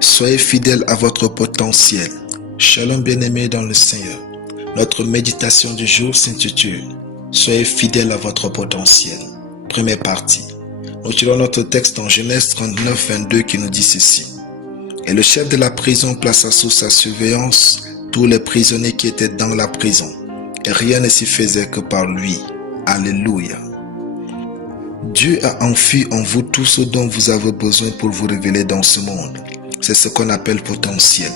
Soyez fidèles à votre potentiel. Shalom bien-aimés dans le Seigneur. Notre méditation du jour s'intitule « Soyez fidèles à votre potentiel ». Première partie. Nous tirons notre texte en Genèse 39, 22 qui nous dit ceci. « Et le chef de la prison plaça sous sa surveillance tous les prisonniers qui étaient dans la prison. Et rien ne s'y faisait que par lui. Alléluia. » Dieu a enfui en vous tout ce dont vous avez besoin pour vous révéler dans ce monde. C'est ce qu'on appelle potentiel.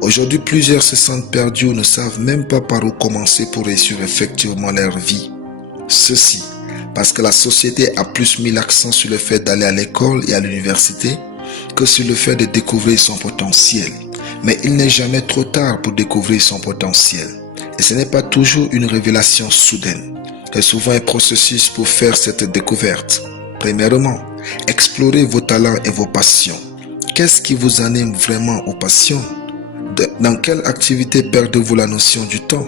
Aujourd'hui, plusieurs se sentent perdus ou ne savent même pas par où commencer pour réussir effectivement leur vie. Ceci, parce que la société a plus mis l'accent sur le fait d'aller à l'école et à l'université que sur le fait de découvrir son potentiel. Mais il n'est jamais trop tard pour découvrir son potentiel. Et ce n'est pas toujours une révélation soudaine. C'est souvent un processus pour faire cette découverte. Premièrement, explorez vos talents et vos passions. Qu'est-ce qui vous anime vraiment ou passionne? Dans quelle activité perdez-vous la notion du temps?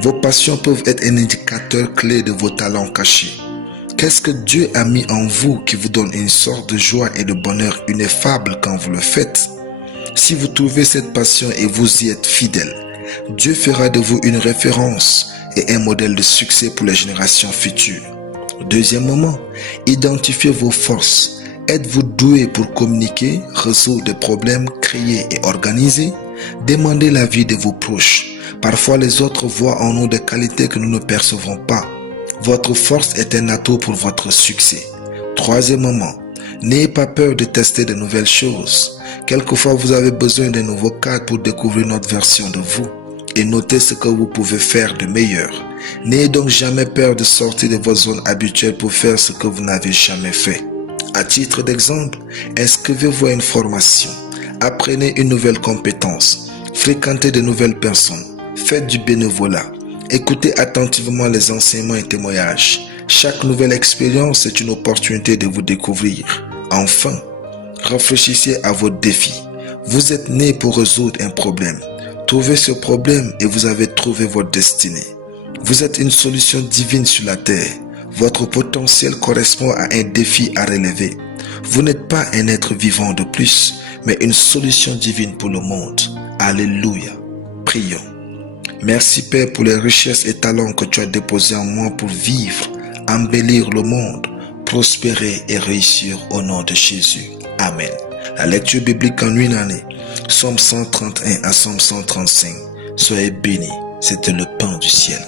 Vos passions peuvent être un indicateur clé de vos talents cachés. Qu'est-ce que Dieu a mis en vous qui vous donne une sorte de joie et de bonheur ineffable quand vous le faites? Si vous trouvez cette passion et vous y êtes fidèle, Dieu fera de vous une référence et un modèle de succès pour les générations futures. Deuxièmement, identifiez vos forces. Êtes-vous doué pour communiquer, résoudre des problèmes, créer et organiser? Demandez l'avis de vos proches. Parfois, les autres voient en nous des qualités que nous ne percevons pas. Votre force est un atout pour votre succès. Troisièmement, n'ayez pas peur de tester de nouvelles choses. Quelquefois, vous avez besoin d'un nouveau cadre pour découvrir notre version de vous et notez ce que vous pouvez faire de meilleur. N'ayez donc jamais peur de sortir de votre zone habituelle pour faire ce que vous n'avez jamais fait. À titre d'exemple, inscrivez-vous à une formation, apprenez une nouvelle compétence, fréquentez de nouvelles personnes, faites du bénévolat, écoutez attentivement les enseignements et témoignages. Chaque nouvelle expérience est une opportunité de vous découvrir. Enfin, réfléchissez à vos défis. Vous êtes né pour résoudre un problème. Trouvez ce problème et vous avez trouvé votre destinée. Vous êtes une solution divine sur la terre. Votre potentiel correspond à un défi à relever. Vous n'êtes pas un être vivant de plus, mais une solution divine pour le monde. Alléluia. Prions. Merci Père pour les richesses et talents que tu as déposés en moi pour vivre, embellir le monde, prospérer et réussir au nom de Jésus. Amen. La lecture biblique en une année. Psaume 131 à Psaume 135. Soyez bénis. C'était le pain du ciel.